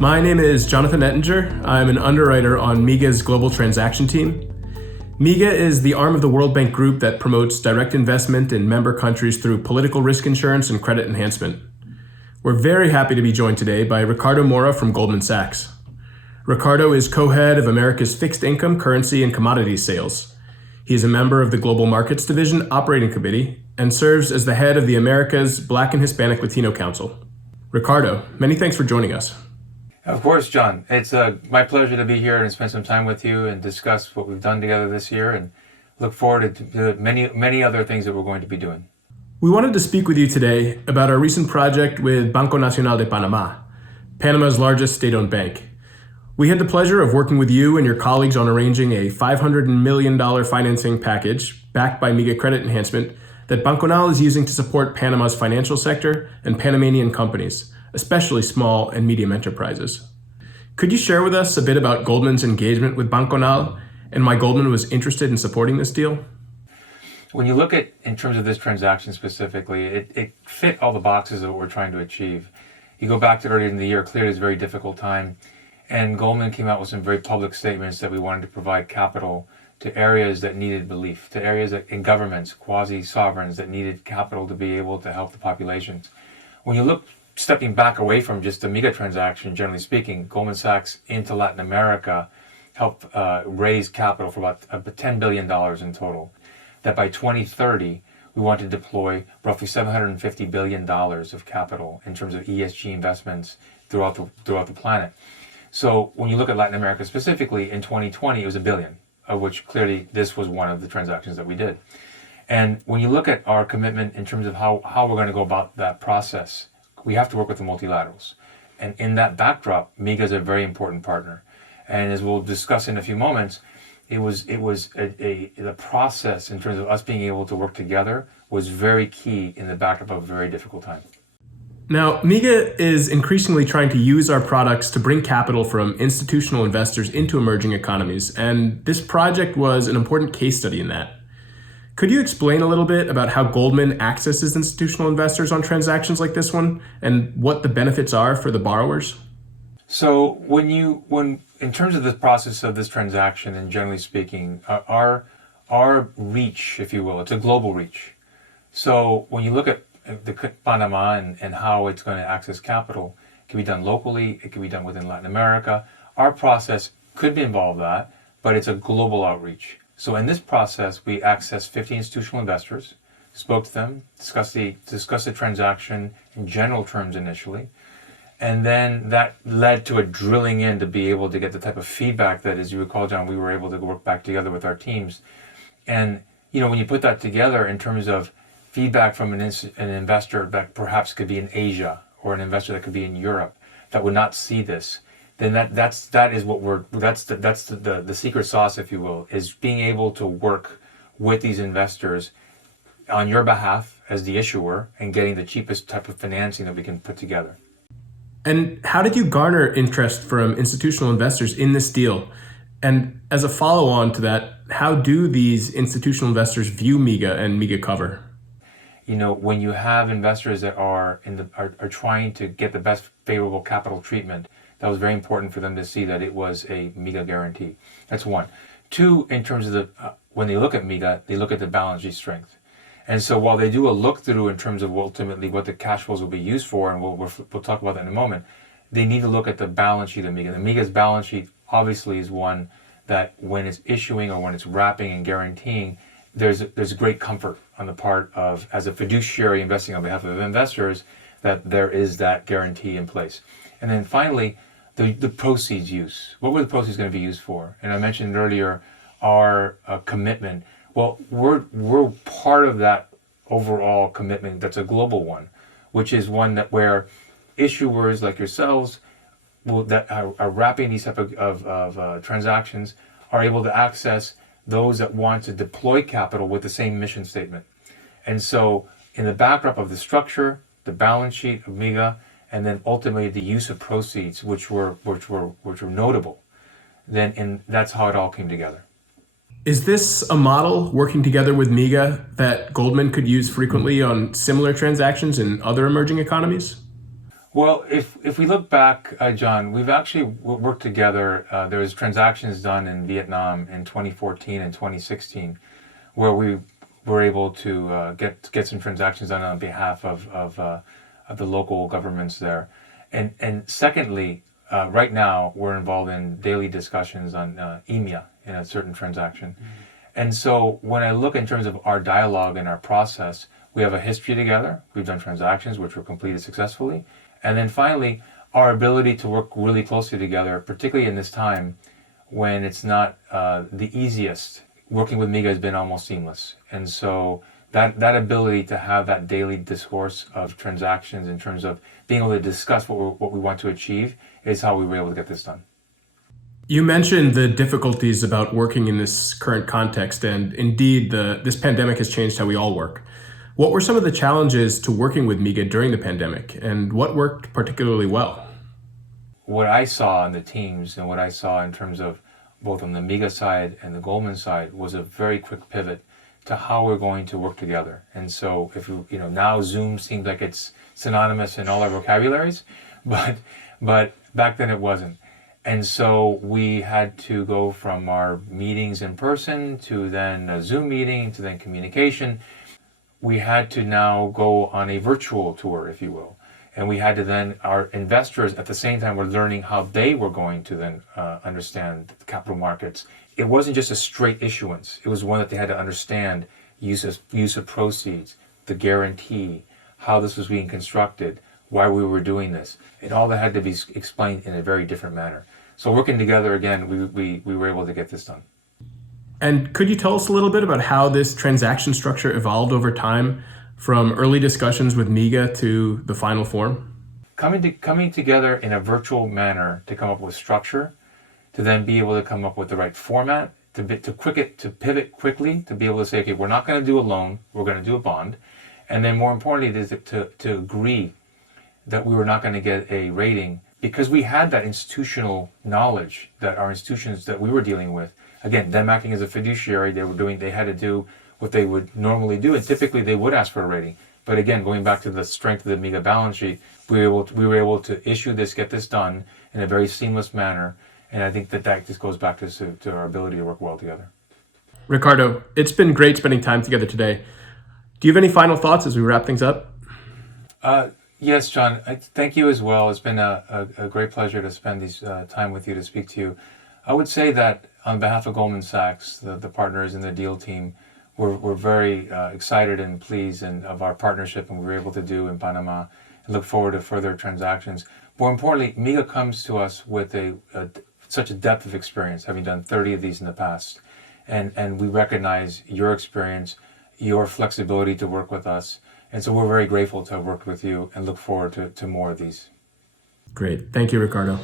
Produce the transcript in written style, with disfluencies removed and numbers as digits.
My name is Jonathan Ettinger. I'm an underwriter on MIGA's global transaction team. MIGA is the arm of the World Bank Group that promotes direct investment in member countries through political risk insurance and credit enhancement. We're very happy to be joined today by Ricardo Mora from Goldman Sachs. Ricardo is co-head of America's Fixed Income, Currency, and Commodities Sales. He is a member of the Global Markets Division Operating Committee and serves as the head of the Americas Black and Hispanic Latino Council. Ricardo, many thanks for joining us. Of course, John. It's my pleasure to be here and spend some time with you and discuss what we've done together this year and look forward to many other things that we're going to be doing. We wanted to speak with you today about our recent project with Banco Nacional de Panamá, Panama's largest state-owned bank. We had the pleasure of working with you and your colleagues on arranging a $500 million financing package backed by MIGA credit enhancement that Banco Nacional is using to support Panama's financial sector and Panamanian companies, especially small and medium enterprises. Could you share with us a bit about Goldman's engagement with Banco Nacional and why Goldman was interested in supporting this deal? When you look at, in terms of this transaction specifically, it fit all the boxes of what we're trying to achieve. You go back to earlier in the year, clearly it's a very difficult time, and Goldman came out with some very public statements that we wanted to provide capital to areas that needed relief, to areas that, in governments, quasi-sovereigns that needed capital to be able to help the populations. When you look stepping back away from just the MIGA transaction, generally speaking, Goldman Sachs into Latin America helped raise capital for about $10 billion in total. That by 2030, we want to deploy roughly $750 billion of capital in terms of ESG investments throughout the planet. So when you look at Latin America specifically, in 2020, it was $1 billion, of which clearly this was one of the transactions that we did. And when you look at our commitment in terms of how we're going to go about that process, we have to work with the multilaterals. And in that backdrop, MIGA is a very important partner. And as we'll discuss in a few moments, the process in terms of us being able to work together was very key in the backdrop of a very difficult time. Now, MIGA is increasingly trying to use our products to bring capital from institutional investors into emerging economies, and this project was an important case study in that. Could you explain a little bit about how Goldman accesses institutional investors on transactions like this one and what the benefits are for the borrowers? So when in terms of the process of this transaction, and generally speaking, our reach, if you will, it's a global reach. So when you look at the Panama and how it's going to access capital, it can be done locally, it can be done within Latin America. Our process could involve that, but it's a global outreach. So in this process, we accessed 50 institutional investors, spoke to them, discussed the transaction in general terms initially, and then that led to a drilling in to be able to get the type of feedback that, as you recall, John, we were able to work back together with our teams. And when you put that together in terms of feedback from an investor that perhaps could be in Asia or an investor that could be in Europe that would not see this, then that's the secret sauce, if you will, is being able to work with these investors on your behalf as the issuer and getting the cheapest type of financing that we can put together. And how did you garner interest from institutional investors in this deal? And as a follow-on to that, how do these institutional investors view MIGA and MIGA cover? When you have investors that are trying to get the best favorable capital treatment, that was very important for them to see that it was a MIGA guarantee. That's one. Two, in terms of when they look at MIGA, they look at the balance sheet strength. And so while they do a look through in terms of ultimately what the cash flows will be used for, and we'll talk about that in a moment, they need to look at the balance sheet of MIGA. The MIGA's balance sheet obviously is one that when it's issuing or when it's wrapping and guaranteeing, there's great comfort on the part of, as a fiduciary investing on behalf of investors, that there is that guarantee in place. And then finally, the proceeds use. What were the proceeds going to be used for? And I mentioned earlier our commitment. Well, we're part of that overall commitment that's a global one, which is one that where issuers like yourselves that are wrapping these type of transactions are able to access those that want to deploy capital with the same mission statement. And so in the backdrop of the structure, the balance sheet of MIGA, and then ultimately the use of proceeds, which were notable, that's how it all came together. Is this a model working together with MIGA that Goldman could use frequently on similar transactions in other emerging economies? Well, if we look back, John, we've actually worked together. There was transactions done in Vietnam in 2014 and 2016, where we were able to get some transactions done on behalf of the local governments there. And secondly, right now we're involved in daily discussions on EMEA in a certain transaction. And so when I look in terms of our dialogue and our process, we have a history together. We've done transactions which were completed successfully. And then finally, our ability to work really closely together, particularly in this time when it's not the easiest. Working with MIGA has been almost seamless. And so that ability to have that daily discourse of transactions in terms of being able to discuss what we want to achieve is how we were able to get this done. You mentioned the difficulties about working in this current context, and indeed, this pandemic has changed how we all work. What were some of the challenges to working with MIGA during the pandemic, and what worked particularly well? What I saw in the teams and what I saw in terms of both on the MIGA side and the Goldman side was a very quick pivot to how we're going to work together. And so if now Zoom seems like it's synonymous in all our vocabularies, but back then it wasn't. And so we had to go from our meetings in person to then a Zoom meeting to then communication. We had to now go on a virtual tour, if you will. And we had to then, our investors at the same time were learning how they were going to then understand the capital markets. It wasn't just a straight issuance. It was one that they had to understand use of proceeds, the guarantee, how this was being constructed, why we were doing this. And all that had to be explained in a very different manner. So working together again, we were able to get this done. And could you tell us a little bit about how this transaction structure evolved over time, from early discussions with MIGA to the final form? Coming together in a virtual manner to come up with structure, to then be able to come up with the right format, to pivot quickly, to be able to say, okay, we're not going to do a loan, we're going to do a bond. And then more importantly, to agree that we were not going to get a rating, because we had that institutional knowledge that our institutions that we were dealing with, again, them acting as a fiduciary, they had to do what they would normally do, and typically they would ask for a rating. But again, going back to the strength of the MIGA balance sheet, we were able to issue this, get this done in a very seamless manner, and I think that just goes back to our ability to work well together. Ricardo, it's been great spending time together today. Do you have any final thoughts as we wrap things up? Yes, John, thank you as well. It's been a great pleasure to spend this time with you, to speak to you. I would say that on behalf of Goldman Sachs, the partners in the deal team, we're very excited and pleased of our partnership and what we were able to do in Panama, and look forward to further transactions. More importantly, MIGA comes to us with such a depth of experience, having done 30 of these in the past. And we recognize your experience, your flexibility to work with us. And so we're very grateful to have worked with you and look forward to more of these. Great. Thank you, Ricardo.